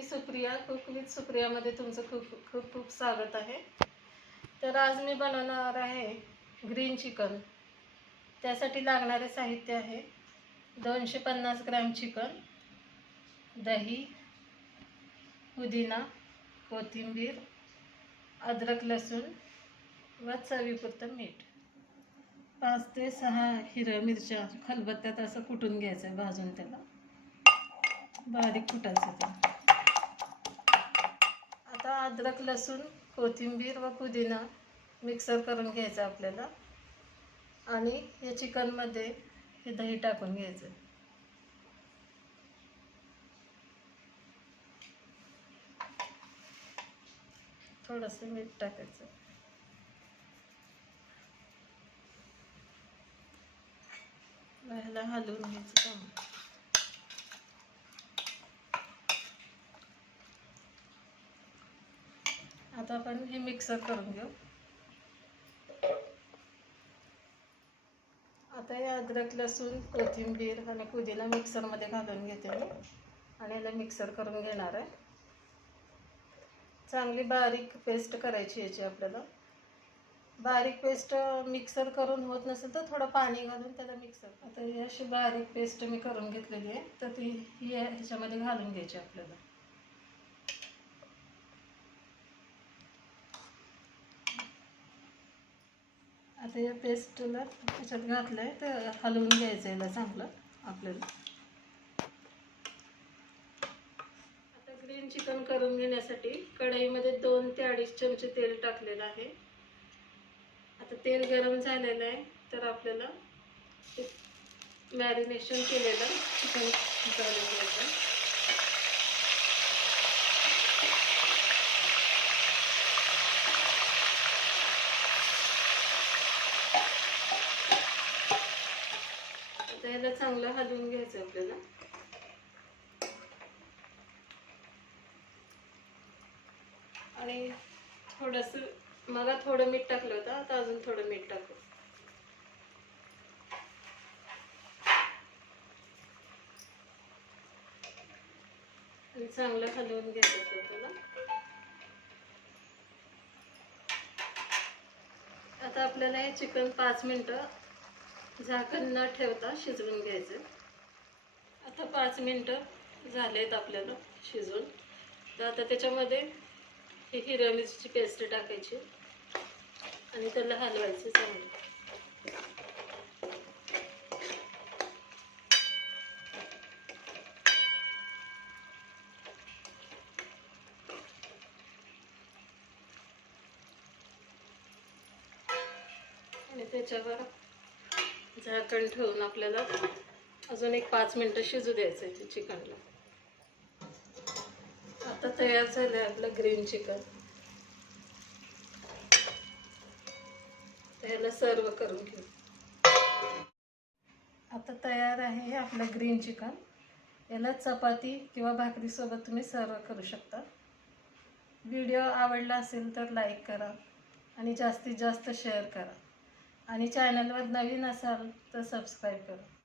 Me Supriya, cook with सुप्रियामध्ये तुमचं खूप खूप खूप स्वागत आहे. तर आज मी बनवणार आहे ग्रीन चिकन. त्यासाठी लागणारे साहित्य आहे 250 ग्रॅम चिकन, दही, पुदिना, कोथिंबीर, अद्रक लसूण व चवीपुरतं मीठ. 5 ते 6 हिरव्या मिरच्या खलबत्त्यात असं कुटून घ्यायचं आहे, भाजून त्याला बारीक कुटायचं ते. आता अद्रक लसूण, कोथिंबीर व पुदिना मिक्सर करून घ्यायचं आपल्याला आणि या चिकनमध्ये हे दही टाकून घ्यायचं. थोडंसं मीठ टाकायचं. ह्याला हलवून घ्यायचं. आता आपण हे मिक्सर करून घेऊ. आता हे अद्रक लसूण, कोथिंबीर आणि पुदिना मिक्सरमध्ये घालून घेते मी आणि याला मिक्सर करून घेणार आहे. चांगली बारीक पेस्ट करायची याची आपल्याला. बारीक पेस्ट मिक्सर करून होत नसेल तर थोडं पाणी घालून त्याला मिक्सर. आता ही अशी बारीक पेस्ट मी करून घेतलेली आहे, तर ती ह्याच्यामध्ये घालून घ्यायची आपल्याला. आता या पेस्टला त्याच्यात घातलं आहे तर हलवून घ्यायचं याला चांगलं आपल्याला. आता ग्रीन चिकन करून घेण्यासाठी कढईमध्ये 2 ते 2.5 चमचे तेल टाकलेलं आहे. आता तेल गरम झालेलं आहे तर आपल्याला मॅरिनेशन केलेलं चिकन घालून घ्यायचं. याला चांगलं हलवून घ्यायचं आपल्याला. आणि थोडंसं मग थोडं मीठ टाकलं होतं, आता अजून थोडं मीठ टाकू. आणि चांगलं हलवून घ्यायचं आपल्याला. आता आपल्याला हे चिकन 5 मिनिटं झाकण न ठेवता शिजवून घ्यायचं. आता 5 मिनिटं झालेत आपल्याला शिजवून. तर आता त्याच्यामध्ये ही हिरव्या मिरचीची पेस्ट टाकायची आणि त्याला हलवायचं चांगलं. आणि त्याच्यावर झाकण ठेवून आपल्याला अजून एक 5 मिनिटं शिजू द्यायचं आहे चिकनला. आता तयार झालं आहे आपलं ग्रीन चिकन. त्याला सर्व करून घेऊ. आता तयार आहे आपलं ग्रीन चिकन. याला चपाती किंवा भाकरीसोबत तुम्ही सर्व करू शकता. व्हिडिओ आवडला असेल तर लाईक करा आणि जास्तीत जास्त शेअर करा. आणि चॅनलवर नवीन असाल तर सबस्क्राईब करा.